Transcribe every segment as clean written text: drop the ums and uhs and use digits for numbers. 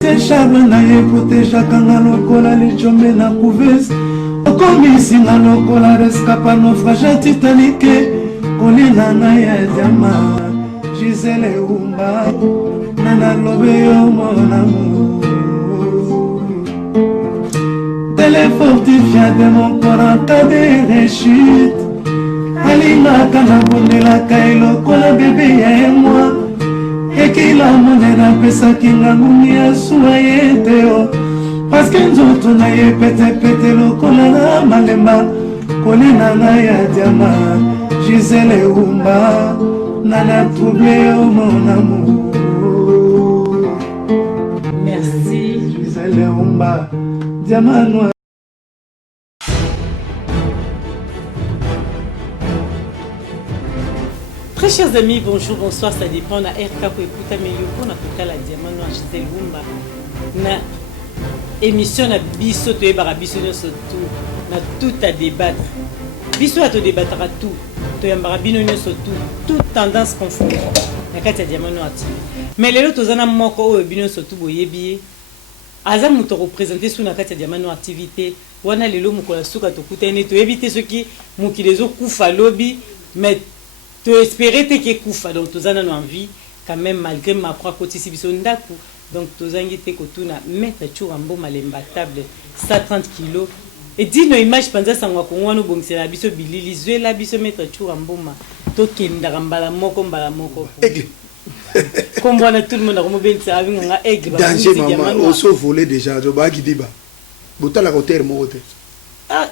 Charme na ye protéger kanga lokola lichombe na couveuse okomisinga lokola rescapa naufrage Titanic kolina na ya diama Gisele Umba nana lobe yo mon amour télé fortifié de mon corps en cas de rechute alinga kana bondela kai lokola bébé ya moi ekila monena pesa kinga ngumi ya suaye teo parce que nzoto na ye pete lokola na malemba kolina na ya diama Gisele Umba nana troublé au mon amour. Merci Gisele Umba diama noir. Très chers amis, bonjour, bonsoir, ça dépend. Na RK pour écouter Melioko, na kuta la diamant noir Gisele Umba. Na émission na biso to ebara biso nyonso tout, na tout à débattre. Biso à te débattre à tout, to yambara bino nyonso tout, toute tendance confondue. Na kati ya diamant noir. Mais lelo tozana moko o bino nyonso tout boyebi. Aza muto représenter sous na kati ya diamant noir activité. Wana lelo mukola suka to kutene to éviter ceux qui mukilezo kufa lobby mais tu espérais que Koufa, donc tu as envie quand même malgré ma croix côté si bisondaku donc tu as envie que tu na mettre toujours un bon malemba table 130 kg et dis nos images pendant ça on va nous bon c'est la biso bilili zwe la biso mettre toujours un bon ma to kenda mbala moko comme on a tout le monde a remonté ça avec un aigle danger maman on se volé déjà je ba kidiba botala côté mo ah.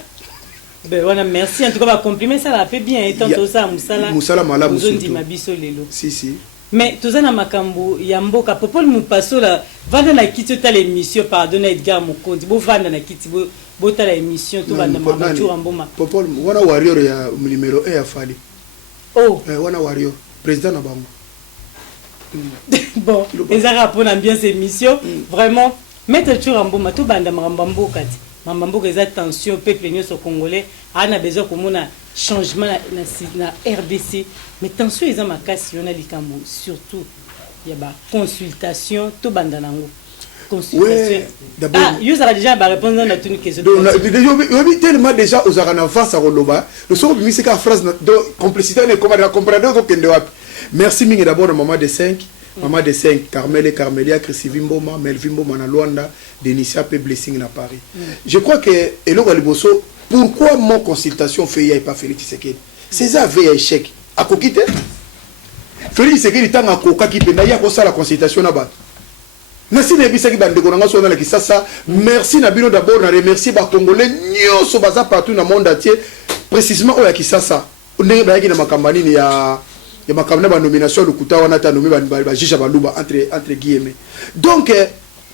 Ben voilà, merci. En tout cas, va comprimer ça, la fait bien. Et tant que ça, Moussala malamu surtout. Si, si. Mais tout ça, na makambo, yamboka, popol mu passo la, vanda na kiti ta l'émission, pardonne Edgar Mokondi, bo vanda na kiti, bo ta l'émission, tout vanda ma tour en boma. Popol, wana warrior ya numéro 1 ya Fali. Oh. Wana warrior, président na bango. Bon, les arabes pour l'ambiance émission, vraiment, mettre tour en boma, tout vanda marambambo kati. Mamambo que ça tension peuple nyonso congolais a besoin comme un changement na RDC mais tension ils ont makasi on a likambo surtout il y a ba consultation to banda nango consultation d'abord yo ça déjà ba répondre na toute question donc tellement déjà aux arana face à Roloba le son bimisi ka phrase de complicité ne comment la comprendre donc kende wapi merci mingi d'abord maman de 5 Maman de 5, Carmel et Carmelia, Chrissy Vimboma, Melvin Boma na Luanda, Denicia P. Blessing na Paris. Je crois que, Elo Galiboso, pourquoi mon consultation fait et pas Félix Tshisekedi? César avait échec. À quoi quitter? Félix Tshisekedi est en coca qui peut d'ailleurs pour ça la consultation là-bas. Merci Nebisa qui bande de sur la Kisasa. Merci Nabino d'abord, on remercie les Congolais, nous sommes partout dans le monde entier, précisément au Kisasa. On est dans ma campagne, il y a. Il y a ma nomination de Kouta on a nommé Jija Balouba entre guillemets. Donc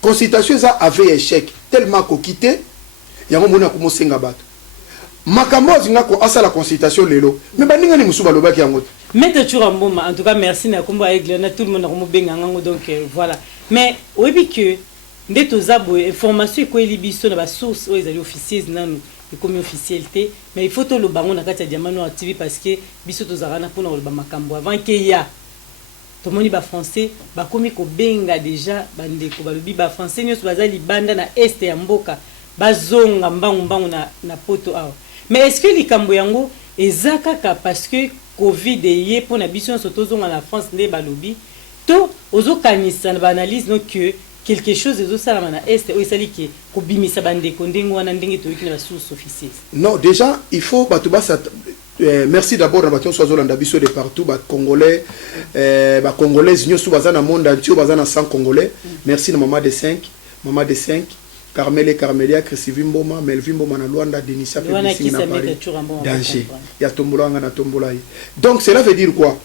consultation ça avait échec tellement qu'on quitté il y a un moment commencé à battre. Makambo zinga ko asa la consultation lelo mais baninga ni musuba loba ki angote. Mettez toujours en bon en tout cas merci na kombo avec Léona tout le monde a benga ngango donc voilà. Mais oyebi que ndeto zabo information ko elibiso na ba source o ezali officieuse nanu comme officialité mais il faut tout le bango na kati ya diamant noir TV parce que biso tozarana pour na le makambo avant que ya to moni ba français ba komi ko benga déjà bande ko ba lobi ba français nyoso bazali banda na est ya mboka bazonga mbangu na poto awa mais est-ce que likambo yango ezakaka parce que covid ye pour na biso nso tozonga na France nde ba lobi to ozokanisa na ba analyse donc que quelque chose de ça là est ou ça dit que kobimisa bande kondengo wana ndenge to yiki na source officieuse. Non, déjà il faut batuba ça merci d'abord na bato so zolanda biso de partout ba congolais ba congolaises nyoso bazana monde entier bazana 100 congolais. Merci na maman de 5 Carmel et Carmelia Chrissy Vimboma Melvin Boma na Luanda Denicia P. Blessing na Paris. Danger. Ya tombola nga na tombola. Donc cela veut dire quoi?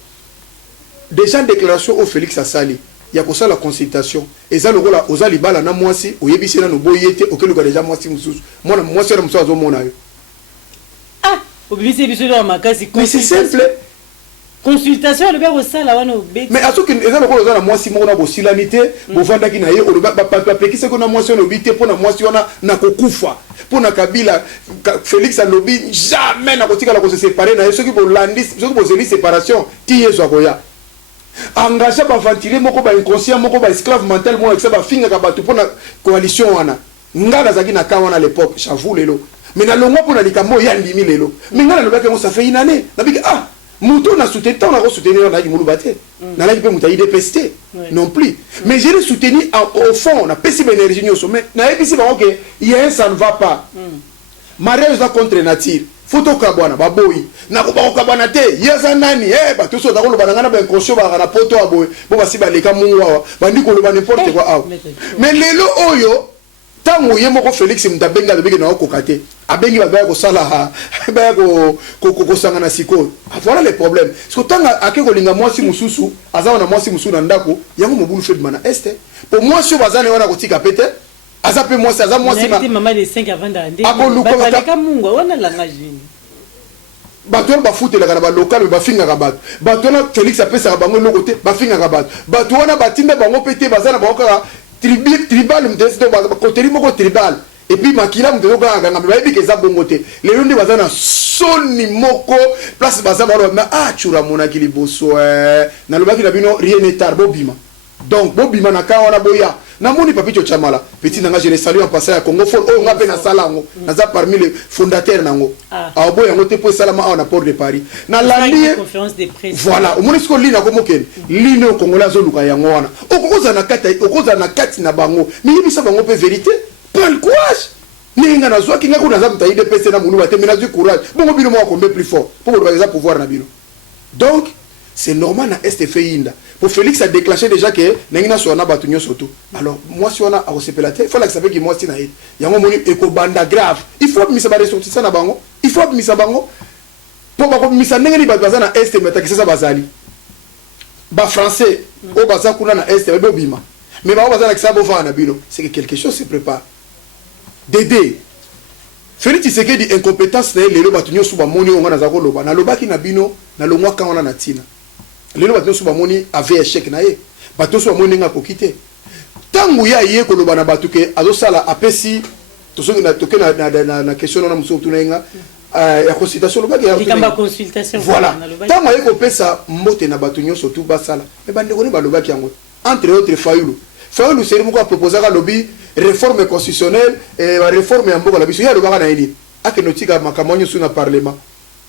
Déjà déclaration au Félix Asali il y a ça la consultation et ça le rôle aux alibala na mwasi oyebisi na no boyete okeluka déjà mwasi mususu mwana mwasi na mususu azomona yo ah obisi biso na makasi mais c'est simple consultation le bero ça la wana obeti mais asoki eza le rôle na mwasi moko na bosilanité bovanda ki na ye oloba ba pekise ko na mwasi no bite pona mwasi wana na kokufa pona Kabila Félix alobi jamais na kotika la ko se séparer na ye soki bo landis soki bo zeli séparation ti yeso akoya engagé baventurier moko inconscient moko esclave mental moko ça bafingaka bato mpona coalition wana nga nazalaki na ka wana à l'époque j'avoue lelo mais na longwa mpona likambo ya ndimi lelo mais nga nalobaki yango ça fait une année nabiki mutu na soutenir tant na soutenir na muluba te na la pe muta IDPS te non plus mais je l'ai soutenu au fond na pesi ba énergie nyoso mais na episi ba OK il y a ça ne va pas mariage da contre nature photo kabwana baboyi na ko ba kabwana te yeza nani bato so da ko lobana ngana ba inconscient ba na poto aboy bo basi ba leka mungu bandi ko loba n'importe quoi awa mais lelo oyo tango ye moko Félix Mutabenga bebeke na okokate abengi ba ko sala ba ko sangana siko voilà le problème parce que tanga akeko linga mwasi mususu azawa na mwasi mususu na ndako yango mobulu fait mana este pour moi si bazane wana kotika pete azape mwasi aza mwasi ma maman de 5 avant d'ande ba mungu wana la ngajini bato bafutelaka na balocal bafingaka bato bato na Félix apesaka bango eloko te bafingaka bato bato wana batinda bango pete baza na bango kaka tribal mtesi to bakoteli moko tribal et puis makila mtesi kaka ngamba bayebi ke eza bongo te lelo nde baza na soni moko place baza balo na chura monaki liboso nalobaki na bino rien n'est tard bobima donc bobima na ka wana boya namoni papito chamala petit nanga je le salue en passant à Congo for nga pe na salango naza parmi les fondateurs nango boya ngote po salama na port de Paris na landi conférence de presse voilà au monisco lina ko moken lino congolais zo luka yango wana okoza na kati na bango mais yebisa bango pe vérité prends le courage ninga na zwa kinga kuna za mta IDPS na munu bate menazu courage bongo bino mo kombe plus fort pour le pouvoir na bino donc c'est normal na este feinda pour Félix a déclenché déjà que nengina so na batunyo soto alors moi si on a osepelate il faut la savoir que moi si na et yango moni ekobanda grave il faut misa ba ressortissant na bango il faut misa bango pour ba ko misa nengeni ba bazana este metaki ça bazali ba français o baza kuna na este ba bima mais ba bazana ki ça bo va na bino c'est que quelque chose se prépare Dédé Félix Tshisekedi incompétence na lelo batunyo suba moni onga na zako loba na lobaki na bino na longwa ka wana na tina lelo bato so bamoni avait échec na ye bato so bamoni nga kokite tangu ya ye ko loba na bato ke azosala apesi to so na toke na question na muso tuna nga ya consultation loba ke ya consultation voilà tangu ye ko pesa mbote na bato nyoso tu basala mais bande ko ne ba loba ki yango entre autres Fayulu c'est mo ko proposer ka lobby réforme constitutionnelle et la réforme ya mboka la biso ya loba na yini akenotika makamonyo suna parlement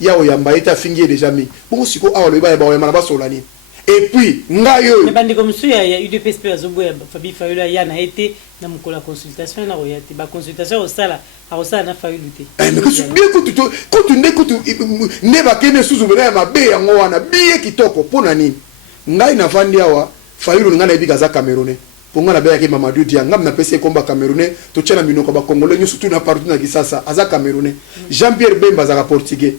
yao yamba eta fingi déjà mis bon siko awa le ba ya mala basolani et puis ngayo mais bande comme ça ya UDPS pe azobo ya Fabi Fayulu ya na été na mukola consultation na royauté ba consultation au sala na Fayulu te mais que bien que tu ne ba kene suzu bena ma be yango wana bien kitoko pona nini ngai na vandi awa Fayulu ngana ebika za Camerounais ponga na baya ke Mamadou Dia ngam na pese komba Camerounais to tchana minoko ba Congolais surtout na partout na Kisasa aza Camerounais Jean-Pierre Bemba za portugais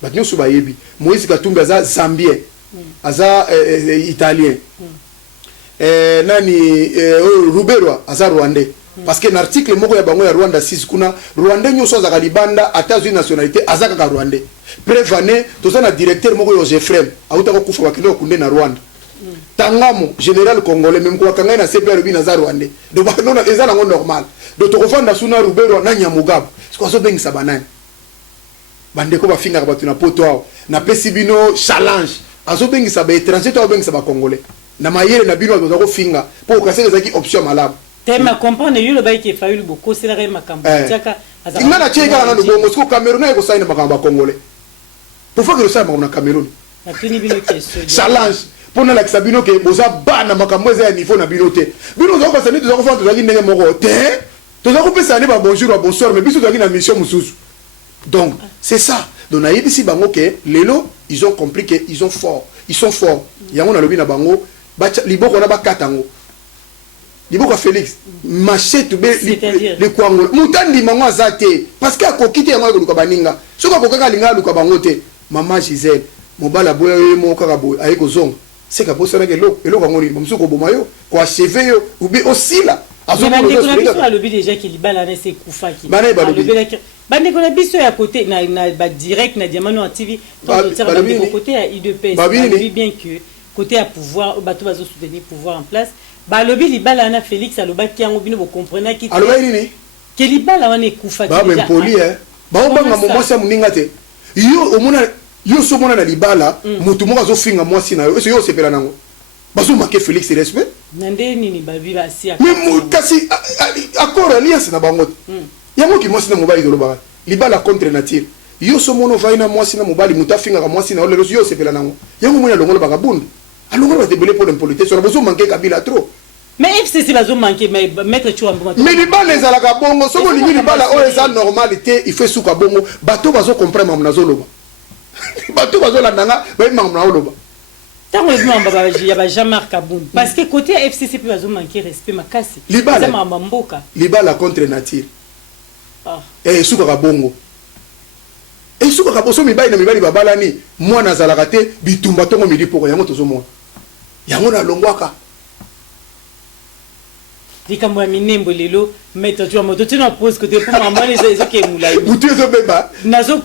ba nyosu ba yebi Moïse Katumbi aza Zambien aza italien nani Rubero aza rwandais parce que l'article moko ya bango ya Rwanda 6 kuna rwandais nyoso za libanda atazu nationalité aza ka rwandais prévané to za na directeur moko yo Jeffrem auta ko kufa bakilo kunde na Rwanda Tangamo général congolais même quoi kanga na CPR bi na za rwandais do ba non eza nango normal do to kofanda suna Rubero na Nyamugabo siko zo bengisa banani bandeko ba finga ba tuna poto na pesibino challenge azo bengisa ba étranger to bengisa ba congolais na mayele na bino ba ko finga pour ka seza ki option malabu tema comprendre yo le ba ki Fayulu boko sela ka makambo tiaka azaka ngana cheka na ndo Moscou Cameroun ko saina makambo ba congolais pour faire que le ça na Cameroun na tuni bino question challenge pour na la sabino ke boza ba na makambo za niveau na bino te bino zo ko sani to ko fanta zaki ndenge moko te to zo ko pesa ne ba bonjour ba bonsoir mais biso zaki na mission mususu donc c'est ça donc na yebisi bango ke lelo ils ont compris que ils sont forts yango na lobi na bango ba liboko na ba katango liboko Félix machete be le kwango mutandi mango azate parce que akokite yango ko baninga soko akokaka linga luka bango te mama Gisèle mobala boye mo kaka boye ayeko zonga c'est ka posana ke eloko ngoni msuko bomayo kwa cheve yo ubi osila azomona le but déjà qu'il bala na se kufaki bande ko na biso ya côté na ba direct na Diamano TV donc côté à IDPS babi bien que côté à pouvoir bato bazo soutenir pouvoir en place ba lobi libala na Félix alobaki yango bino bo comprendre ki aloba nini ke libala wana kufaki ba même poli ba obanga momo sa muninga te yo omona yo so mona na libala mutu moko azo finga mwasi na yo eso yo sepela nango bazo manquer Félix respect nande nini babi basi mais kasi accord alliance na bango yango ki mwasi na mobali doloba libala contre nature yo so mono vaina mwasi na mobali mutafinga ka mwasi na olelo yo sepela nango yango mona longola bakabunda alongola batebele pour l'impolitesse sur bazo manquer Kabila trop. Mais FCC bazo manquer mais maître Chouamba mais libala ezalaka bongo soko lingi libala o eza normalité il fait suka bongo bato bazo comprendre mamna zoloba bato bazo la nanga ba mamna oloba tango ebimamba ya ba Jean-Marc Kabund parce que côté FCC pe bazo manquer respect makasi libala mamboka libala contre nature suka ka bongo suka ka boso mibali na mibali babalani mwana zalaka te bitumba tongo midi poko yango tozomona yango na longwaka likambo ya minembo lelo maître tu moto tina pose côté pour maman les ezeke mulai butu zo beba nazo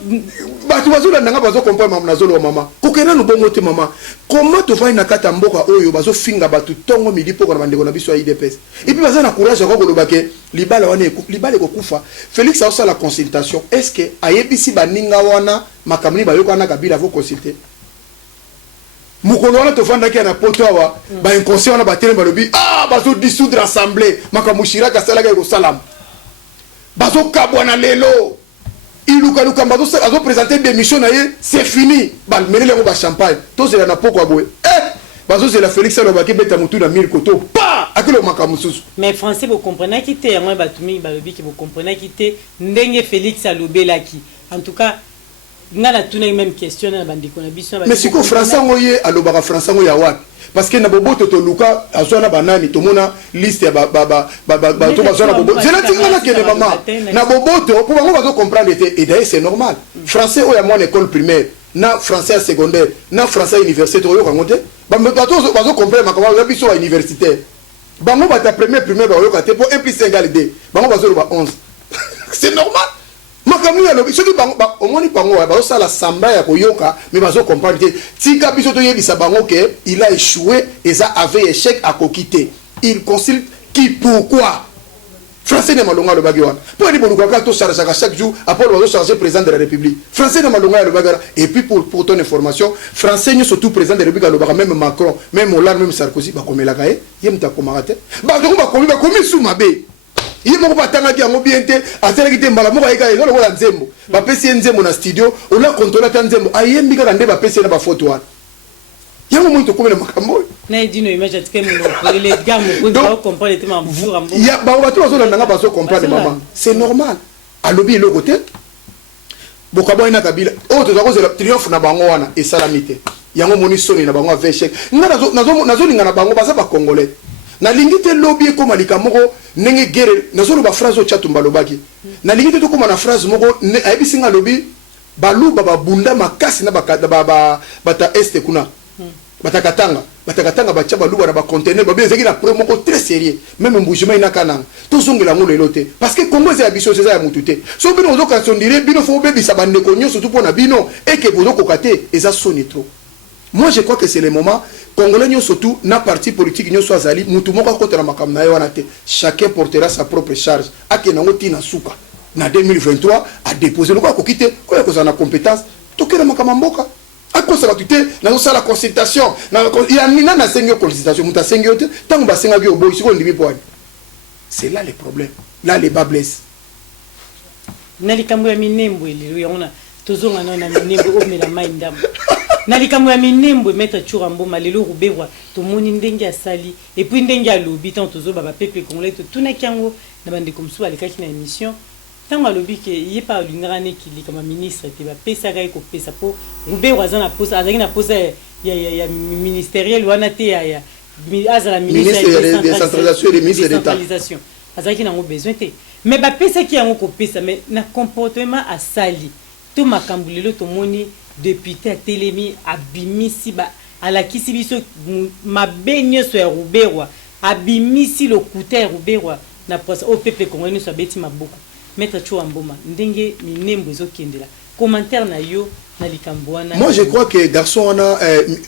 batu bazo la nanga bazo comprendre maman nazo lo mama kokena no bongo te mama comment to vai na kata mboka oyo bazo finga batu tongo midi poko na bandeko na biso ya IDPS et puis baza na courage ko koloba ke libala wana libala ko kufa Félix a la consultation est-ce que ayebisi baninga wana makamni bayoka na Kabila vo consulter mukolo wana tofandaki na poto awa ba inconscient na batele balobi bazo dissoudre assemblée makamushira kasalaka ko salam bazo kabwana lelo iluka luka bazo présenter démission na ye c'est fini bal menele ko ba champagne to zela na poko aboye bazo zela Félix alobaki beta mutu na 1000 koto pa akelo makamususu mais français vous comprenez qui te yango batumi balobi ki vous comprenez qui te ndenge Félix alobelaki en tout cas ngana tuna même question na bandiko na biso mais siko français ngoye alobaka français ngoya wapi parce que na boboto to luka azwana banani to mona liste ya ba to bazwana boboto c'est là tingana kene mama na boboto pour bango bazo comprendre et d'ailleurs c'est normal français oya moi école primaire na français secondaire na français université to yo kangote ba bazo comprendre makama ya biso à universitaire bango ba ta première primaire ba yo kate pour 1 + 1 = 2 bango bazo ba 11 c'est normal makamni alobi soki bango omoni bango ba osala samba ya koyoka mais bazo comprendre tika biso to yebisa bango que il a échoué et ça avait échec à kokite il consulte qui pourquoi français ne malonga le bagwana pour ni boluka ka to charger chaque jour après bazo charger président de la République français ne malonga le bagara et puis pour ton information français ni surtout président de la République le bagara même Macron même Hollande même Sarkozy ba komela kae yemta komarate ba to ba komi sous mabe il moko batanga ki yango bien te asalaki te mbala moko ayika ezolo kola nzembo bapesi nzembo na studio ola contrôler ta nzembo ayembi kaka nde bapesi na ba photo wana yango mo to komela makambo na edino image atike mo le gars mo ko comprendre te mambour ambo ya ba bato bazo nanga bazo comprendre maman c'est normal alobi le côté bokabo ina Kabila to zako zela triomphe na bango wana esalamite yango moni soni na bango avec chèque nazo linga na bango baza ba congolais na lingite lobby ko malika moko nenge guerre nazolo ba phrase o chatumba lobaki na lingite to ko na phrase moko ayibisinga lobby balu baba bunda makasi na bata este kuna batakatanga bacha balu na ba conteneur ba bezeki na pro moko très sérieux même mbujima ina kananga to zongela ngolo elote parce que Congo c'est abiso c'est ya mutute so bino zo kanso ndire bino fo bebisa bande ko nyoso to pona bino et que bozo kokate eza soni trop. Moi je crois que c'est le moment congolais nyo surtout na parti politique nyo soit zali mutu moko kotera makamna yo wana te chacun portera sa propre charge akena ngoti na suka na 2023 a déposer le quoi kokite ko ko na compétence to kera makamamboka akosa batute na so la consultation na ya nina na sengyo consultation muta sengyo te tango basenga bi oboyi siko ndimi poani c'est là le problème là les bas blessent na likambo ya minembo ile yona tozonga na minembo o mela mai ndambo na likambo ya minembo mettre Chouamba lelo ruberwa to moni ndenge asali et puis ndenge alobi tant tozo baba pepe congolais to tuna kyango na bande comme so alekaki na émission tango alobi ke yepa lingara ne ki likama ministre te ba pesa kai ko pesa po ruberwa zana posa azaki na posa ya ministériel wana te ya azala ministre de décentralisation et ministre d'état azaki na ngo besoin te mais ba pesa ki yango ko pesa mais na comportement asali to makambulelo to moni député à Télémi abimisi ba alakisi biso mabenyo so ya ruberwa abimisi le couteau ya ruberwa na posa au peuple congolais so beti maboko mettre Chouamba ndenge minembo zo kendela commentaire na yo na likambo wana. Moi je crois que garçon wana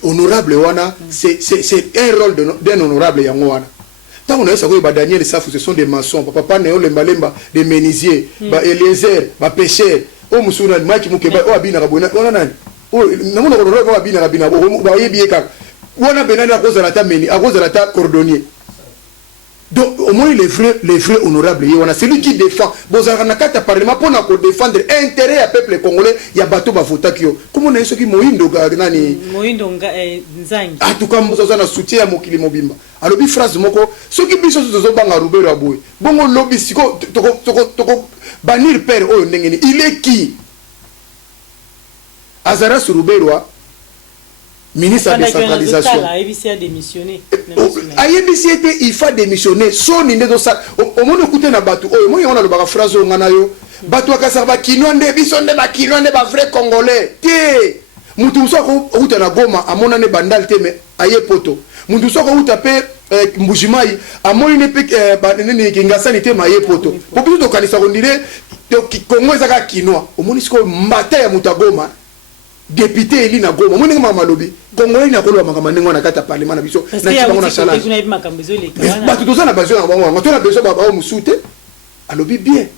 honorable wana c'est un rôle d'un honorable yango wana tant on a ça ko ba Daniel Safou ce sont des maçons papa ne lemba lemba des menuisiers ba Eliezer ba pêcheurs o musuna maki mukeba o abina kabona ona nani o namuno ko ro abina kabina o ba yebi eka wana benani à cause de la meni à cause de la cordonnier. Donc au moins les vrais honorables, on a celui qui défend. Bozaranakat parlement pour défendre l'intérêt du peuple congolais, il y a bateau bafota kio. Comment on a ceux qui moindo nani moindo nzangi. En tout cas, nous avons soutien à Mokili Mobimba. Alors bi phrase moko, ceux qui biso zo banga Roubero aboy. Bongo lobby siko toko banir père oyo ndengeni. Il est qui? Azara Roubero ministre de la décentralisation. AIBC a démissionné. AIBC était il faut démissionner. Son inde do ça. Au moins écouter na batu. Au moins on a le bara phrase ngana yo. Batu akasaba kinonde bisonde ba kinonde ba vrai congolais. Té. Mutu soko uta na Goma amona ne bandal teme aye poto. Mutu soko uta pe Mbujimai amoni ne pe ba ne kingasani teme aye poto. Popo to kanisa kondire Kongo ezaka kinwa. Au moins siko mbata ya mutagoma. Député eli na Goma moni ngama malobi Kongo ina kolo makama nengo na kata parlement na biso na tibanga na sala ba tutoza na besoin na bango ngato na besoin ba musute alobi bien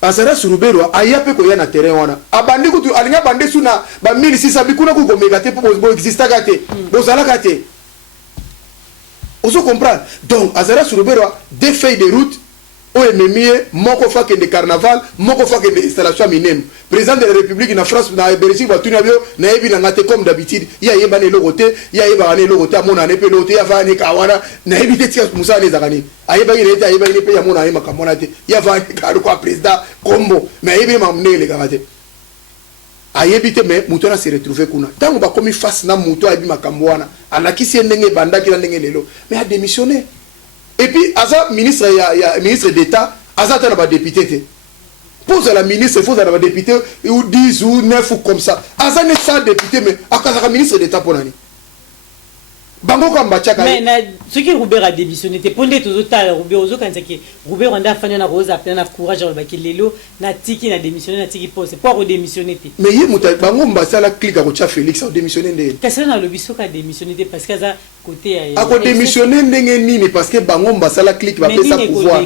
Azara Roubero ayape ko ya na terrain wana abandi kutu alinga bande suna ba 1600 bikuna ku gomeka te pour bo exista gate bozala gate oso comprendre donc Azara Roubero des feuilles de route o ememie moko fa de carnaval moko fa de installation minem président de la république na France na Belgique ba tuni abio na ebi na ngate comme d'habitude ya yeba ne logote ya yeba ne logote amona ne pe logote ya va ne kawana na ebi te tia musa ne zakani ayeba ile ta ayeba ile pe ya mona ayema kamona te ya va ka ko président kombo mais ebi mamne le gavate ayebi te mais muto na se retrouver kuna tango ba komi face na muto ayebi makamwana anakisi ndenge bandaki na ndenge lelo mais a démissionné. Et puis, Aza, ministre d'État, Aza, tu as député. Pose à la ministre, il faut avoir député, ou 10 ou 9 ou comme ça. Aza n'est pas député, mais Aza, ministre d'État pour l'année. Bango Kambachaka. Mais ce qui Roubert a démissionné, c'est pour les autres, Roubert, quand c'est Roubert, on a fait un rose, on a courage, on a fait l'élo, na tiki, na démissionné, na tiki pose. C'est pas redémissionné. Mais il y a Bango Mbassa, la clique à Félix, a démissionné. Qu'est-ce qu'on a le biseau qui a démissionné parce qu'à côté. A côté démissionné, n'est pas parce que Bango Mbassa, la clique va faire sa pouvoir.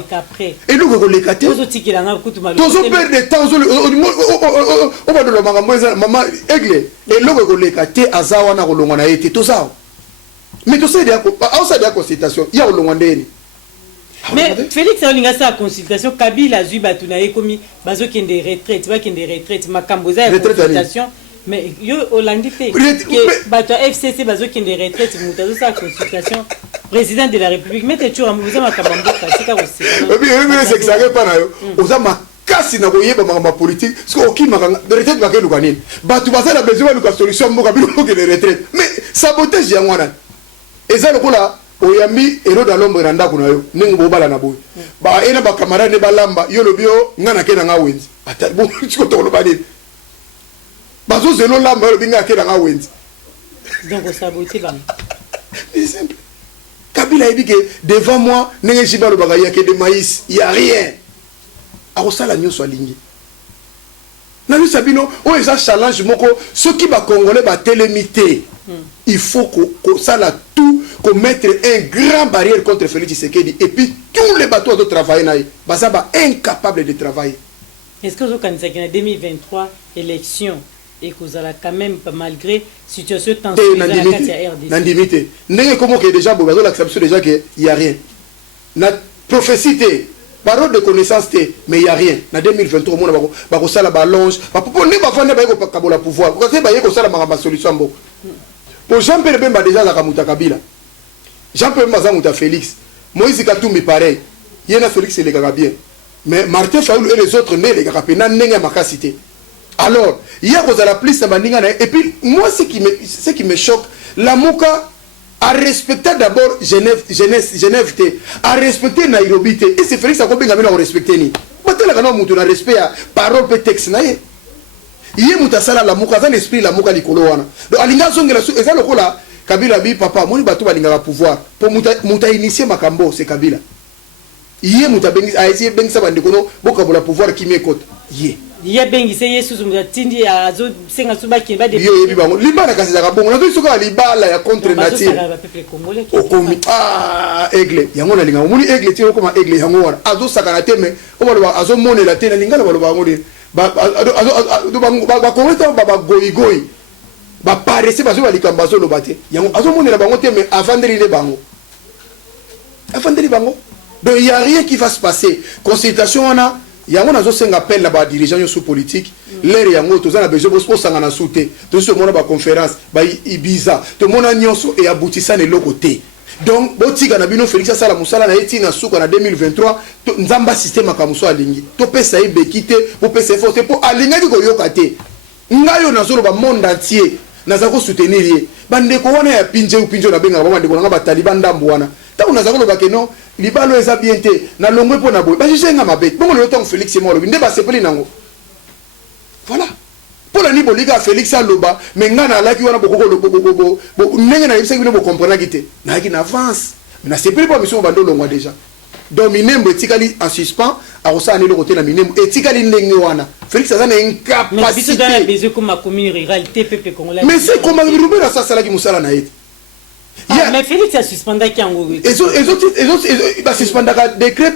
Et nous, on les caté. Tous on perd de temps, on va de la maman, aigle. Et nous, on les caté, Azawana, on a été tout ça. Mais tu sais, il y a une consultation, il y a un Rwandais. Mais Félix a une consultation, Kabila a eu Batounaï comme Bazo qui est des retraites, qui est des retraites, Makamboza a une consultation. Mais yo Hollande fait que Bato FCC Bazo qui est des retraites, Moutazo sa consultation, président de la République, mais tu as Mouza Makambo, c'est quoi aussi? C'est que ça n'est pas là. Osama kasi na koyeba ma politique, parce que qui m'a de retraite va que nous gagner. Bato Baza a besoin de solution pour que les retraites. Mais sabotage y a moi. Et ça, oyambi ero da lombe na ndako na yo ningo bobala na boy ba ena ba camarade ne balamba yo lobio ngana ke na nga wenzi ata bo tiko to loba ni bazo zelo lamba yo binga ke na nga wenzi donc saboter ba c'est simple. Kabila dit que devant moi nenge jiba lo bagaya ke de maïs il y a rien a osala nyo so lingi na lu sabino o eza challenge moko ceux qui ba congolais ba télémité. Il faut qu'on ça tout, qu'on mette un grand barrière contre Félix Tshisekedi et puis tous les bateaux de travailler là, ça va incapable de travailler. Est-ce que vous connaissez qu'en 2023 élection et que vous allez quand même malgré situation tension dans la RDC. N'indimité. N'est comment que déjà bon, l'acception déjà que il y a rien. Na prophétie parole de connaissance mais il y a rien. Na 2023 on va ko sala balonge, va proposer ba fane ba ko kabola pouvoir. Ko ka ba ko sala ma solution bon. Pour Jean-Pierre Bemba déjà la Kamuta Kabila. Jean-Pierre Bemba Félix. Moïse Katumbi pareil. Il y a Félix et les gars bien. Mais Martin Faoul et les autres nés les gars n'a n'enga ma cité. Alors, il y a la police et puis moi ce qui me choque, la Mouka a respecté d'abord Genève a respecté Nairobi et c'est Félix a combien de respecté ni. Maintenant la Moutou na respect à parole peut texte naie. Yé mutasala la muka za l'esprit la muka likolo wana donc alinga zongela eza lokola Kabila bi papa moni bato balinga la pouvoir pour muta initier makambo c'est Kabila yé muta bengi a essayer bengi sa bande kono bokabola pouvoir qui m'écoute yé bengi c'est Yesu muta tindi azo senga suba ki ba de yé bi bango libana kasi za bongo na to soka libala ya contre nature o komi aigle yango na linga moni aigle tiro comme aigle yango wana azo sakana teme o balo azo monela tena lingala balo bango de ba ba paresse bazo balikamba zo lobate yango azomonela bango te mais avant de les bango donc il y a rien qui va se passer consultation wana yango nazo senga appel la ba dirigeants sous politique l'air yango tozana besoin pour sangana souté to mona ba conférence ba Ibiza to mona nyonso et aboutissant le côté donc botika na bino Félix Sala Musala na eti na suka na 2023 nzamba système akamuso alingi to pesa ibekite po pesa forte po alinga ko yokate ngayo nazolo ba monde entier nazako soutenir ye bandeko wana ya pinje na benga ba bandeko nga ba taliban ndambo wana ta unazako ba keno libalo eza bien te na longwe po na boy ba jisenga mabet bongo le temps Félix mo lobi nde ba sepeli nango voilà pour la nibo liga Félix aloba mais ngana laki wana bokoko ndenge na yebisa bino bo comprendre kite na ki na avance na sepeli po mission bando longwa déjà donc minembo etikali en suspens a osana le côté na minembo etikali ndenge wana Félix azana incapacité mais besoin comme ma commune ruralité peuple congolais mais c'est comment rubera ça sala ki musala na yete mais Félix a suspendu qui en gros ils ont suspendu le décret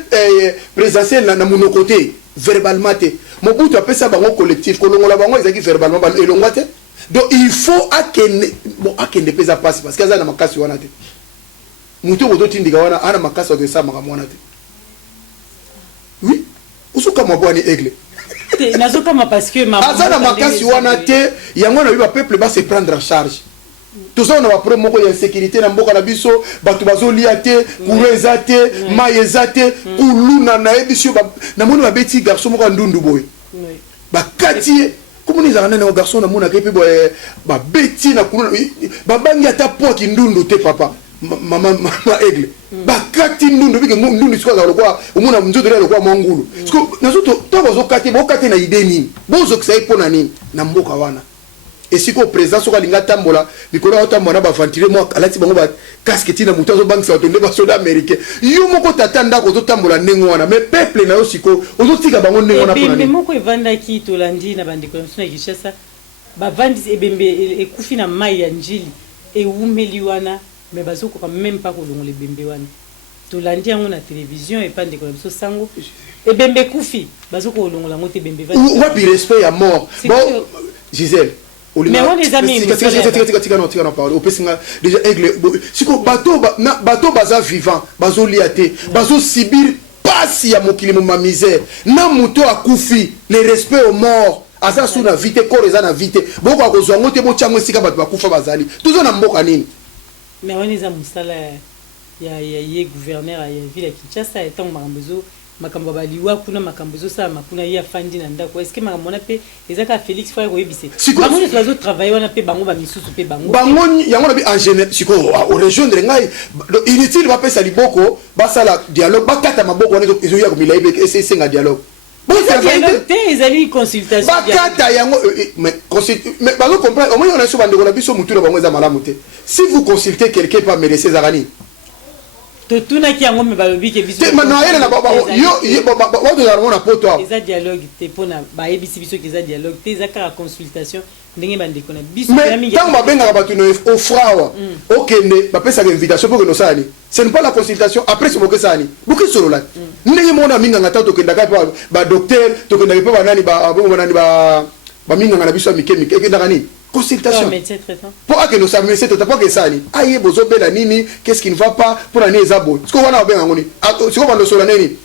présidentiel na mon côté verbalement te Mobutu appelle ça bango collectif kolongola bango ezaki verbalement ba elongwa te donc il faut akende pesa passe parce que ça na makasi wana te mutu ko tindika wana ana makasi de ça makamwana te oui usuka mabwani aigle nazoka ma parce que ma azana makasi wana te yango na biba peuple ba se prendre en charge tout ça on a problème moko ya sécurité na mboka na biso batu bazolia te kureza te mayeza te kuluna na ebisio na moni ba beti garçon moko ndundu boy ba kati comme ni zana na garçon na mona ke pe boy ba beti na kuluna ba bangi ata po ki ndundu te papa mama aigle ba kati ndundu bike ndundu siko za lokwa umuna mzoto le lokwa mangulu siko nazoto to bazo kati bo kati na idée nini bozo kisai pona nini na mboka wana et si ko président soka linga tambola bikolo otambola ba ventiler moi alati bango ba casque tina mutazo bank sa otonde ba soda américain yo moko tatanda ko tambola nengo wana mais peuple na yo siko ozotika bango nengo na pona mais moko evanda ki tolandi na bandeko na Kinshasa ba vandi ebembe ekufi na mai ya njili e umeli wana mais bazoko quand même pas ko longola ebembe wana tolandi yango na télévision et pas ndeko na biso sango ebembe kufi bazoko longola ngote ebembe vandi wapi respect ya mort bon Gisèle mais on les amis tika parole au pesinga déjà aigle siko bateau baza vivant bazo liate bazo sibir pasi ya mokili mo misère na muto akufi le respect aux morts asa suna vite corps eza na vite boko akozwa ngote bo chango sika bato bakufa bazali tuzo na mboka nini mais on les a musala ya gouverneur ya ville ya Kinshasa etant makambezo makambo baliwa kuna makambezo sa makuna ya fandi na ndako est-ce que makambo na pe ezaka Félix Faye koyebise bango les oiseaux travailler wana pe bango ba misusu pe bango yango na bi en général siko au rejoindre ngai inutile ba pesa liboko ba sala dialogue ba kata maboko wana ezo ya komila ibe essayer senga dialogue bon c'est ezali consultation ba kata yango mais ba comprendre au moins on a sur bandeko na biso mutu na bango eza malamu te si vous consultez quelqu'un pas merecer zarani totuna ki yango me balobi ke biso maintenant elle na baba yo to zarona poto eza dialogue te pona ba ebisi biso ke eza dialogue te eza ka consultation ndenge bandeko na biso ya mingi tant ba benga ba tuno au frawa okende ba pesa invitation pour que no sani ce n'est pas la consultation après ce boke sani boke solo la ndenge mona minga ngata to kenda ka ba docteur to kenda pe ba nani ba minga ngana biso mike kenda kani consultation pour que nous sachions c'est pas que ça ni aïe bozo bela nini qu'est-ce qui ne va pas pour la neza bo ce qu'on va bien ngoni ce qu'on va le sola nini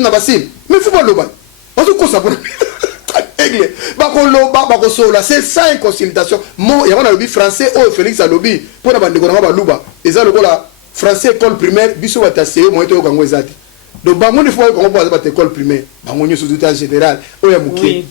na basim mais faut pas le ba parce que ça pour aigle ba ko loba ba ko sola c'est ça une consultation mon ya wana lobi français o Félix a lobby pour na bandeko na ba luba eza lokola français école primaire biso ba taseo mo eto kango ezati donc bango ne faut qu'on va ba école primaire bango nyo surtout en général o ya muki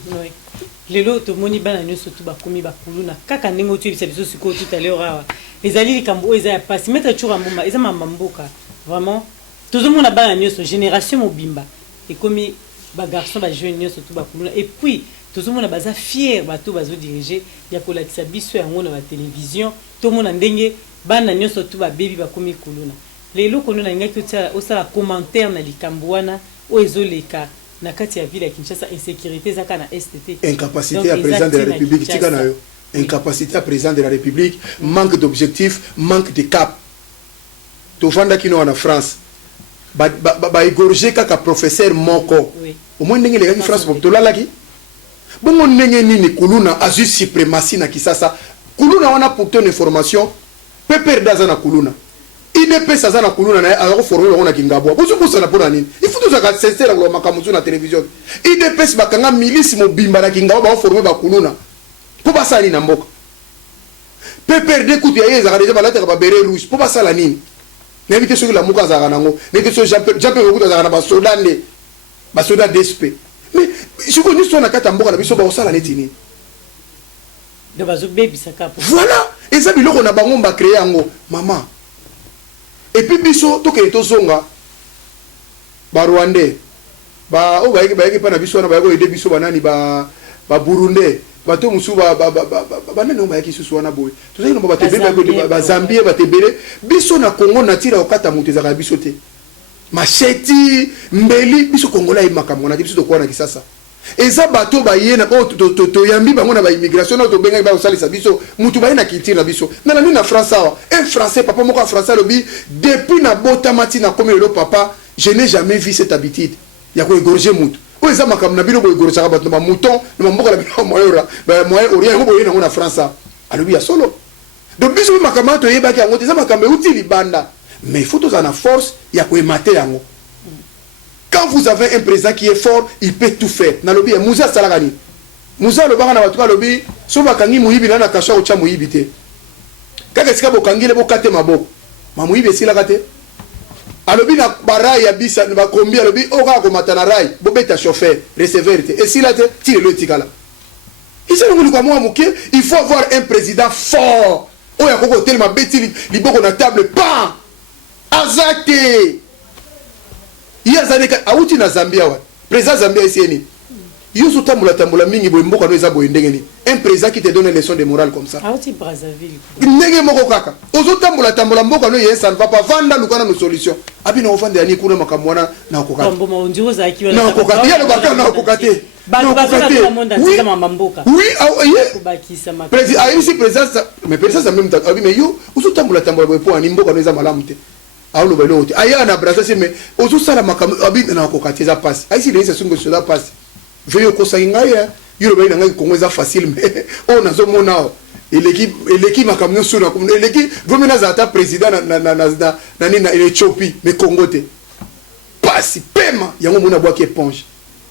lelo to moni bana nyoso tu bakomi bakuluna kaka ndenge otu ebisa biso siko tout à l'heure awa ezali likambo eza ya pasi mettre chura mbuma eza mamamboka vraiment tozomona bana nyoso génération mobimba ekomi ba garçon ba jeune nyoso tu bakuluna et puis tozomona baza fier bato bazo diriger ya kolakisa biso yango na ba télévision tomona ndenge bana nyoso tu ba baby bakomi kuluna lelo kono na ngaki tia osala commentaire na likambo wana o ezoleka na kati ya ville ya Kinshasa insécurité zaka na STT incapacité à président de la République tika na yo incapacité à président de la République manque d'objectif manque de cap to vanda kino en France ba égorger kaka professeur moko au moins ndenge les France to lalaki bongo ndenge nini kuluna azui suprématie na Kisasa kuluna wana pour ton information peper daza na kuluna IDP saza na kuluna na alors former on a kingabwa bozo bosa na pona nini il faut tout ça sincère kwa makamuzu na télévision IDP si bakanga milice mobimba na kingabwa ba former ba kuluna po basa ni na mboka PPRD kutu ya yeza kadeza balata ka bere rouge po basa la nini n'invite ceux qui la muka za kanango n'invite ceux Jean-Pierre kutu za kana ba soda DSP mais je connais son akata mboka na biso ba osala neti nini de bazo baby saka voilà et ça biloko na bango ba créer yango maman et puis biso to ke to zonga ba Rwandais ba o ba yeki pa na biso na ba yeko aider biso banani ba Burundais ba to musu ba nani ba yeki susu wana boy to zaki no ba tebele ba Zambie ba tebele biso na Congo na tira okata muteza ka biso te macheti mbeli biso Kongola e makambo na biso to kwa na Kisasa eza bato ba yena to yambi bango na ba immigration na to benga ba osalisa biso mutu ba na culture na biso na na France awa un français papa moko français lobi depuis na botamati na comme le papa je n'ai jamais vu cette habitude ya ko égorger mutu o eza makambo na bino bo égorger ka bato na mouton na mboka la bino moyora ba moyen orient ko boyena na France alobi ya solo donc biso makambo to yeba ki yango eza makambo utili banda mais il faut tous en force ya ko emate yango. Quand vous avez un président qui est fort, il peut tout faire. Na lobi Moussa Salagani. Moussa le banga na batuka lobi so bakangi muyibi na kasha ucha muyibi te. Kaka sika bokangi le bokate maboko. Ma muyibi sila kate. Alobi na barai ya bisa ba kombi alobi oka ko matana rai bobeta chauffeur receveur te. Et sila te tire le tikala. Ici ngulu kwa moi muke, il faut avoir un président fort. Oya koko tellement beti liboko na table pas. Azate. Il y a des auti na Zambia wa président Zambia ici yusu tambula mingi bo mboka no eza bo ndengeni un président qui te donne une leçon de morale comme ça auti Brazzaville ndenge moko kaka ozo tambula mboka no yesa ne va pas vendre lukana no solution abina ofande ani kuna makamwana na kokata bombo mo ndio za kiwa na kokata ya lokata na kokate oui kubakisa makaka président ici président mais président même abi mais yo ozo tambula bo po ani mboka no eza malamu te aulo belo te aya na Brazzaville mais ozo sala makam abi na kokata za passe ici les sungo cela passe veille ko sangaya yoro bali nanga Congo eza facile mais on a zo mona l'équipe makamno sona comme l'équipe vomena za ta président na Éthiopie mais Congo te passe pema yango mona boaki éponge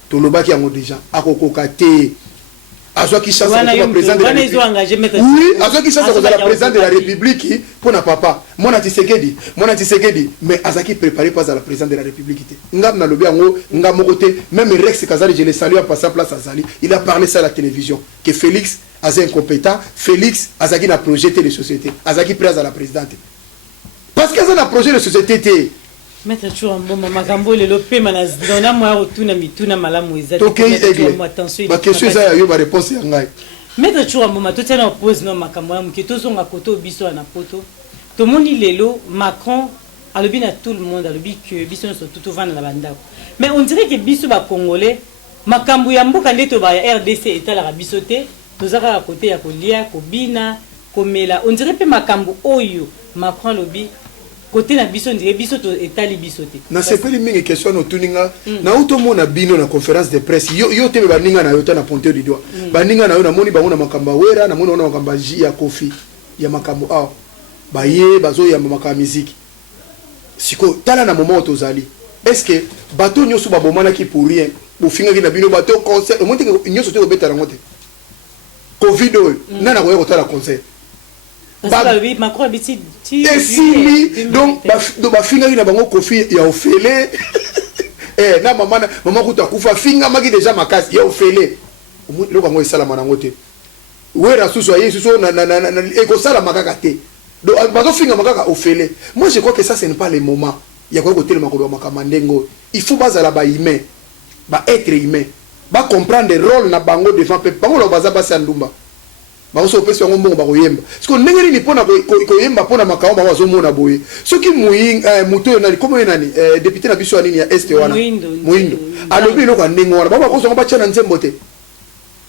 to lobaki yango déjà akokoka te azwa ki chance comme président de la République oui azwa ki chance comme président de la République pour na papa mona Tshisekedi mais azaki préparé pas à la président de la République ngam na lobi yango ngam côté même Rex Kazali je le salue à passer place Azali il a parlé ça à la télévision que Félix azaki incompétent Félix azaki na projet de société azaki prêt à la présidente parce que ça na projet de société Maître Chouambo makambo lelo pema na dona moi retourna mituna malamu ezati ma question ça yo ba réponse ngai Maître Chouambo matoti na pose no makambo ya mke tozonga koto biso na poto to moni lelo Macron alobi na tout le monde alobi que biso no tout vendre na bandako mais on dirait que biso ba congolais makambo ya mboka ndeto ba RDC etala ka biso te tozaka côté ya kolia kobina komela on dirait pe makambo oyo Macron alobi côté na biso ndire biso to etali biso te na sepeli mingi question no tuninga na uto mona bino na conférence de presse yo te ba ninga na yo ta na ponte du doigt ba ninga na yo na moni ba na makamba wera na moni na makamba ji ya kofi ya makambo a ba ye bazo ya makamba musique siko tala na moment tozali est-ce que bato nyoso ba bomana ki pour rien bo finga ki na bino bato concert o monte nyoso te obeta na ngote covid na na ko tala concert oui, Macron habite donc ba finga ina bango kofi ya ofele na maman kuta kufa finga maki déjà makasi ya ofele lo bango esala manango te wera susu aye susu na eko sala makaka te donc bazo finga makaka ofele moi je crois que ça ce n'est pas le moment ya ko ko telema ko makamandengo il faut bazala ba humain ba être humain ba comprendre le rôle na bango devant peuple bango lo baza basa ndumba baoso pesi yango mbongo bakoyemba siko ndenge nini pona koyemba pona makao ba wazomona boye soki muto nani comme nani député na biso nini ya est wana muindo alobi loko ndenge wana baba kozo ba tshana nzembo te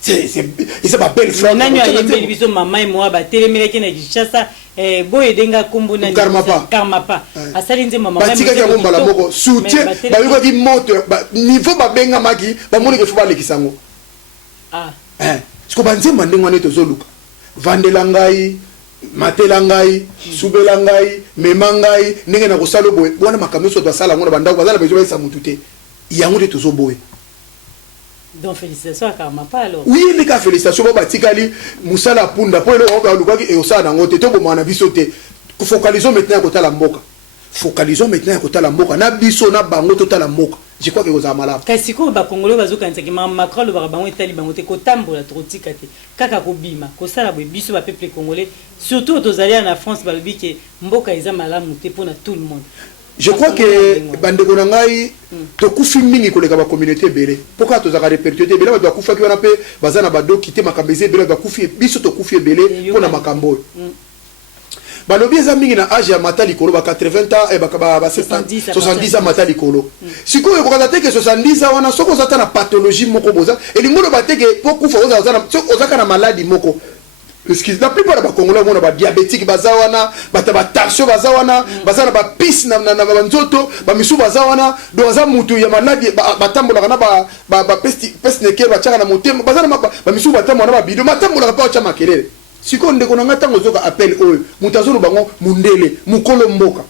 c'est pas belle frère nani ya yembe biso mama et moi ba telemeleke na Kinshasa boye denga kombo nani karmapa asali nzembo mama batika ya mbala moko soutien ba yuko ki moto niveau ba benga maki ba moni ke fuba lekisango siko banzemba ndenge wana tozoluka vandela ngai matela ngai subela ngai mema ngai ndenge na kosala boye wana makambo nyonso basala ngo na bandako bazala besoin baisa mutu te yango nde tozoboye. Donc félicitations à Karmapa alors. Oui, les cas félicitations ba batikali musala punda po ele oba lukaki e osala nango te to bomana biso te. Focalisons maintenant côté la mboka. Focalisons maintenant côté la mboka na biso na bango tota la mboka. Je crois que vous avez malade. Kasi ko ba Congolais bazokanisa ki Macron le ba bango etali bango te ko tambola trotika te. Kaka ko bima ko sala boye biso ba peuple congolais surtout aux na France ba lobi ke mboka eza malamu te pona tout le monde. Je crois que bandeko na ngai tokufi mingi koleka ba communauté belé pourquoi tozaka répercuter belé ba kufa ki wana pe bazana ba do kité makambeze belé ba kufi biso tokufi belé pona makambo balobi eza mingi na âge ya matali kolo ba 80 ans et ba 70 ans matali kolo sikoyo ko kata ke 70 ans wana soko zata na pathologie moko boza elingolo bateke po kufa ozaka na maladie moko. La plupart des Congolais ont des diabétiques, des tensions, des pistes, des nzoto, des misou bazawana, des mutu ya maladi, batambola kana ba peste nekel bachaka na motema, ba misou batambola ba bido, batambola pa cha makelele. Siko ndeko na ngata ngozoka appel oyo, mutazolo bango mundele, mukolo mboka.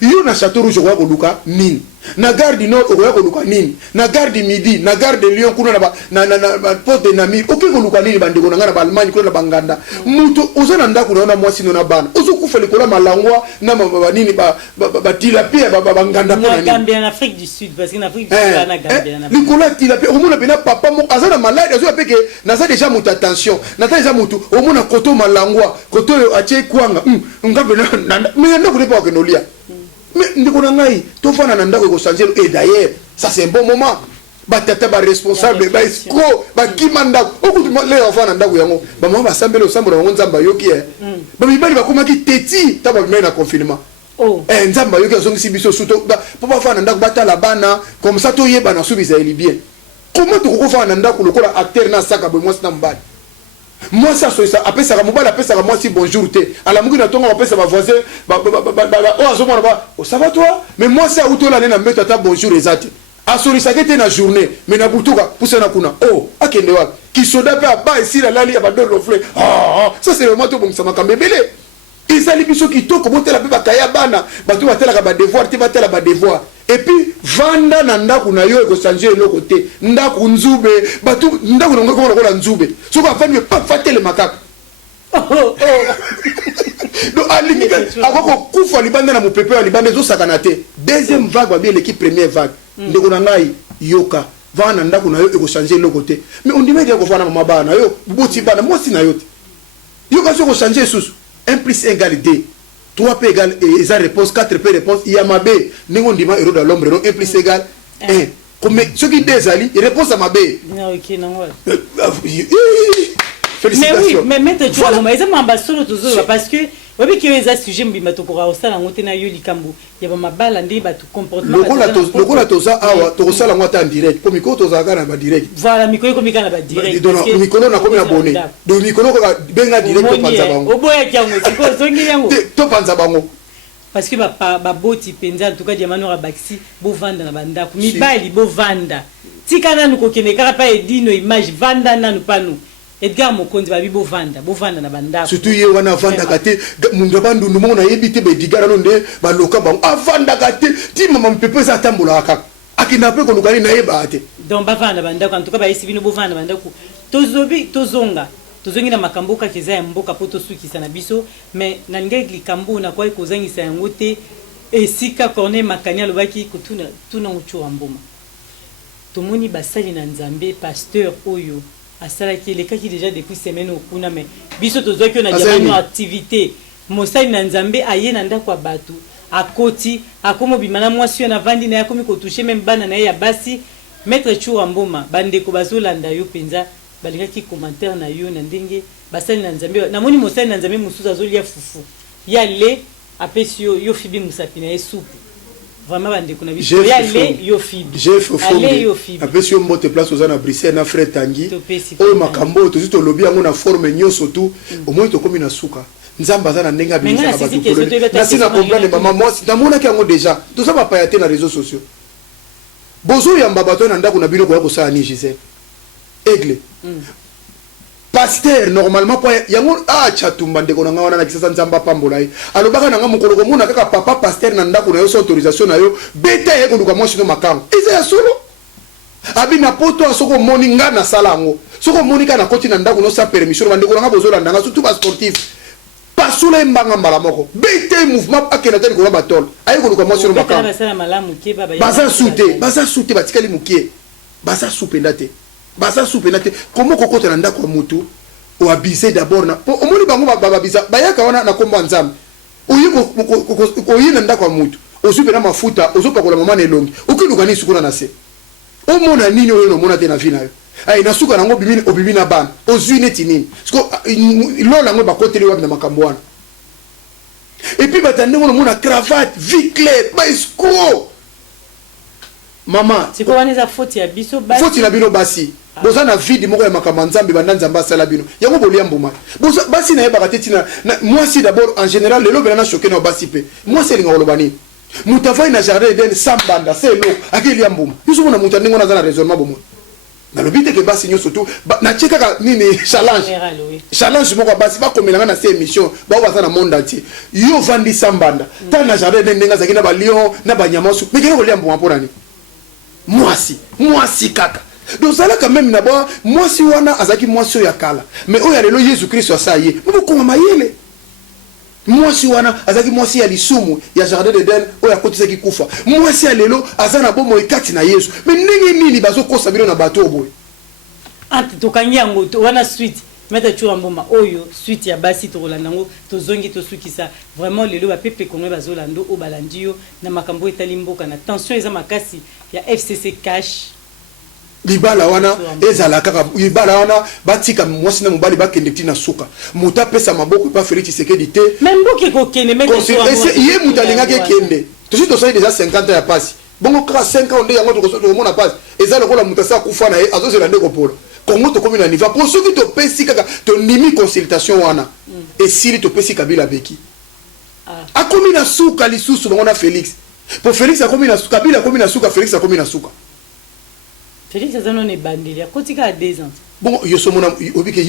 Yo na Château Rouge ko luka nini na gare du Nord ko luka nini na gare du Midi na gare de Lyon kuna na porte de Namib ko luka nini bandeko na ngana ba Allemagne kuna na banganda mutu ozana ndako na mwasi no na bana ozokufa likola malangwa na nini ba tilapia ba banganda na Gambie en Afrique du Sud parce que en Afrique du Sud na Gambie na likola tilapia omona bina papa mo azana malade azo peke na za déjà mutu attention na ta déjà mutu omona koto malangwa koto ache kwanga ngabe na mais ndako ne pas kenolia. Mais ndeko na ngai to fana na ndako ko changer et d'ailleurs ça c'est un bon moment batata ba responsable ba escro ba kimanda okutu le fana ndako yango ba mama ba sambelo sambo na nzamba yoki ba mibali ba komaki teti ta ba na confinement nzamba yoki azongisi biso suto papa fana ndako batala bana comme ça to yeba na subisa eli bien comment to ko fana ndako lokola acteur na saka bo mwasi na mbali. Moi ça après ça mobile après ça moi si bonjour té à la mugina tonga après ça va voisin ça va toi mais moi ça auto la na mettre ta bonjour exact a sori ça que na journée mais na butuka poussa na kuna akende wa ki soda pe ba ici la lali ba donner reflet ça c'est vraiment tout bon ça m'a quand même belé et ça les biso qui to comment la pe ba kaya bana ba to ba tela ka ba devoir te ba tela ba devoir et puis vanda na ndaku na yo ko changer le côté ndaku nzube batu ndaku ngo ko la nzube so ko afanye pas fater le macaque donc alimika akoko kufa libanda na mopepe ya libanda zo sakanate deuxième vague ba bien l'équipe première vague ndeko na ngai yoka vana ndaku na yo ko changer le côté mais on dit mais ko fana mama bana yo boti bana moi si na yo yoka so ko changer sous 1 + 1 = 2 3 P égale et ça réponse 4 P réponse il y a ma B ningo ndima héros de l'ombre non 1 + 1 = 1 comme ceux qui désali réponse à ma B non OK non félicitations mais maintenant tu vois mais ça m'ambassadeur toujours parce que oui que les sujets mbima to ko sala ngote na yo likambo ya ba mabala ndi ba to comportement lokola toza awa to sala ngota en direct comme ko toza kana ba direct voilà miko ko mika na ba direct donc miko na ko na abonné donc miko ko benga direct to panza bango oboya kyango siko zongi yango to panza bango parce que ba boti penza en tout cas diamano rabaxi bo vanda na banda ku mibali bo vanda tikana nuko kene kaka pa edino image vanda nanu panu Edgar Mokonzi babi bo vanda na banda surtout ye wana vanda kate mundu bandu ndumo na yebite be digara nonde ba loka ba avanda kate ti mama mpepe za tambola kaka akina pe ko lukani na yeba ate donc ba vanda banda en tout cas ba isi bino bo vanda banda ku tozongi na makambo ka kiza ya mboka poto suki sana biso mais na ngeki likambo na kwa kozangisa yango te esika corner makanya lobaki kutuna tuna uchu amboma tomoni basali na nzambe pasteur oyo asala ki le kaki déjà depuis semaine okuna mais biso tozoki on a diamano activité mosali na nzambe aye na ndako abatu akoti akomo bimana mwasi na vandi na yakomi ko toucher même bana na ya basi maître Chou Amboma bande ko bazolanda yo penza balingaki commentaire na yo na ndenge basali na nzambe na moni mosali na nzambe musuza zolia fufu ya le apesi yo fibi musapi na soupe vraiment bande kuna biso ya le yo fibi allez yo fibi apesi yo mbote place ozana Bruxelles na frère Tanguy o makambo tozito lobi yango na forme nyoso tu au moins to komi na suka nzamba za na ndenga bisa ba tu na sina comprendre mama moi ndamona ki yango déjà tout ça va pas yater na réseaux sociaux bozo ya mbabato na ndako na bino ko sala ni Gisèle aigle pasteur normalement po yango chatumba ndeko na ngawana na kisasa nzamba pambola ye alobaka na nga mokolo komona kaka papa pasteur na ndako na yo so autorisation na yo beta ye koluka mwasi no makango eza ya solo abi na poto asoko moni nga na sala ngo soko moni kana koti na ndako no sa permission bandeko na nga bozolanda nga surtout ba sportif pasula mbanga mbala moko beta mouvement akena tani ko ba tol ayi koluka mwasi no makango baza soute batikali mukie baza soupenda te comment kokota na ndako mutu o abiser d'abord na omoni bango babisa bayaka wana na komba nzambe oyi na ndako mutu ozupe na mafuta ozopakola mama na elongi okiluka ni sukuna na se omona nini oyo no mona te na vie na yo ay na suka nango bimini obibi na bana ozwi neti nini siko lola ngo bakoteli wa na makambo wana et puis batande ngo mona cravate vie claire ba escroc mama siko wana za faute ya biso basi faute na bino basi boza na vide moko ya makambo nzambe banda nzamba sala bino yango bolia mbuma boza basi na yeba kateti na moi si d'abord en général le lobela na choqué na basi pe moi c'est linga lobani mutavai na jardin d'Eden sambanda c'est lo akili ya mbuma yuso mona muta ndingo na za na raisonnement bomo na lobite ke basi nyoso tu na cheka ka nini challenge moko basi ba komelanga na ces émission ba baza na monde entier yo vandi sambanda ta na jardin d'Eden ndenga zakina ba lion na ba nyamasu mekele kolia mbuma pona ni moi si kaka donc ça là quand même d'abord moi si wana azaki moi si ya kala mais o ya lelo Jésus Christ ça y est mo ko mayele moi si wana azaki moi si ya lisumu ya jardin d'Eden o ya kotisa ki kufa moi si ya lelo azana bomo ekati na Yesu mais ndenge nini bazo kosa bino na bato boy ante to kanyango to wana suite meta chura mboma oyo suite ya basi to rolandango to zongi to sukisa vraiment lelo ba pepe kongwe bazolando o balandio na makambo etali mboka na tension eza makasi ya FCC cash libala wana ezala kaka libala wana batika mwasi na mobali bakende tina suka muta pesa maboko pa Félix Tshisekedi te même boki ko kene meta chura ye mutalinga ke kende to sito ça déjà 50 ans ya passe bongo kaka 5 ans nde yango to mona passe ezala kola mutasa kufa na azozela ndeko polo Congo to komina niva pour ceux qui to pesi kaka to nimi consultation wana et si to pesi kabila beki a komina suka lisusu bangona Félix pour Félix a komina suka kabila komina suka Félix a komina suka Félix azano ne bandeli akotika a 2 ans bon yo so mona obike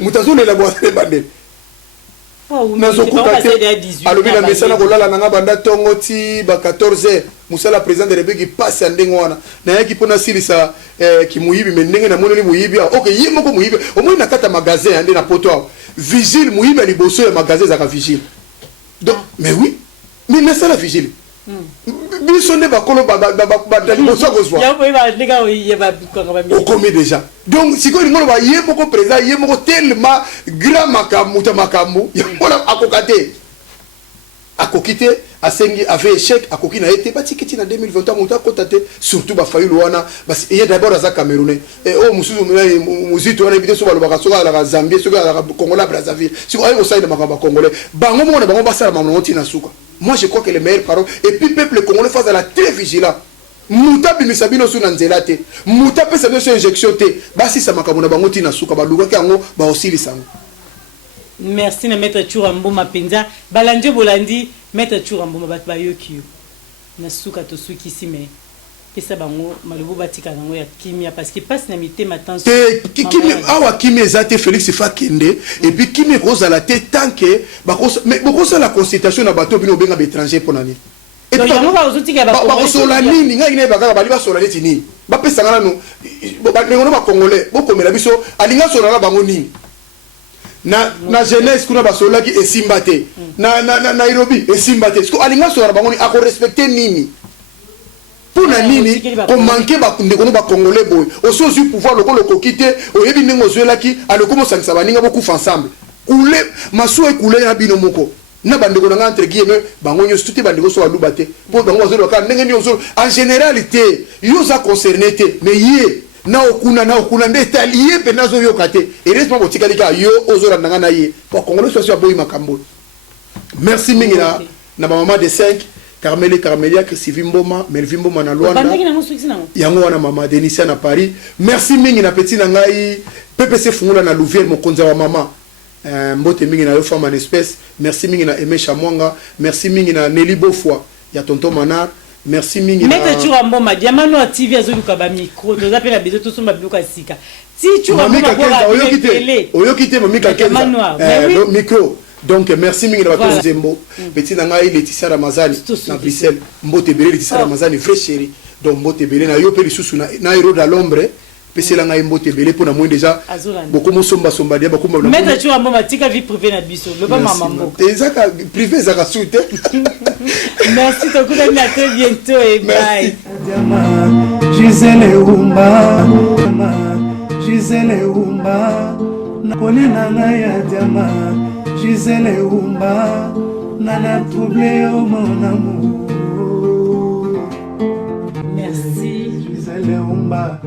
mutazone la boîte bandeli alobi na mesana kolala nanga banda tongo ti ba 14h musala président de République passe ndenge wana na yaki pona silisa ki muyibi mais ndenge na moneli muyibi OK yimo ko muyibi au moins na kata magasin ande na poto vigile muyibi liboso ya magasin za ka vigile donc mais oui mais na sala vigile biso ne bakolo ba liboso ko zwa ya boy ba ndega oyiye ba bikanga ba mi o komi déjà donc siko ngolo ba yemo ko président yemo ko tellement grand makamu ya bona akokate akokite asengi avait échec akoki na été batikiti na 2021 muta kotate surtout ba fayu wana bas et d'abord aza camerounais et o musuzu muzito wana bité so ba lobaka so la Zambie so la Congo la Brazzaville siko ayo saïda makaba congolais bango mona bango basala mamonti na suka. Moi je crois que les meilleures paroles et puis peuple congolais face à la très vigilant muta bimisabino su na nzela te muta pesa biso injection te basi sa makambo na bango tina suka ba lugaki yango ba osili sango. Merci na maître Chura Mboma penza balandi bolandi maître Chura Mboma bat bayoki na suka to suki si mais pesa bango malubo batika nango ya kimia parce que passe na mitema tension kimi awa kimi ezate Félix Fakende et puis kimi rosa la tête tant que mais beaucoup la consultation na bato bino benga étranger pour nani et puis yango ba ozotika ba sola nini ngai ne bakaka bali ba sola leti nini ba pesa ngana no ba nengo ba congolais bokomela biso alinga sola na bango nini na jeunesse kuna basola ki esimba te na Nairobi esimba te parce alinga sola bango ni ako respecter nini pona nini ko manquer ba ndeko no ba congolais boy oso zu pouvoir le kokite oyebi ndenge zoela ki aloko mo sangisa baninga beaucoup ensemble kule maso e kule na bino moko na bandeko na entre guillemets bango nyo stuti bandeko so aluba te pour bango zo ka ndenge ni ozo en généralité yo za concerné te mais yé na okuna ndeta lié pe nazo yo kate et respect ko tikali ka yo ozo randanga na yé pour congolais so boy makambo. Merci mingi na maman de 5 Carmelia Chrissy Mboma Melvin Mboma na Luanda yango wana mama Denisia na Paris. Merci mingi na petit na ngai PPC fungula na Louvière mokonza wa mama mbote mingi na yo femme en espèce. Merci mingi na Aimé Chamwanga, merci mingi na Nelly Bofwa ya tonton Manar, merci mingi Mette Churamboma Diamant no TV azoluka ba micro toza pe na bezo to somba biloka sika si Churamboma ko oyokite mamika kenza le micro donc merci mingi na bato Zembo petit na ngai Laetitia Ramazani na Bruxelles mbote belé Laetitia Ramazani vrai chéri donc mbote belé na yo pe lisusu na héros de l'ombre pesela ngai mbote belé pona moi déjà beaucoup mo somba dia beaucoup na Mette Churamboma tika vie privée na biso le pas maman mboka ezaka privé ezaka soute. Merci beaucoup à très bientôt et bye. Gisele Umba Gisele Umba nakolina na ya diama Gisele Umba nana troublé au mon amour. Merci Gisele Umba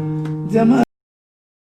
diama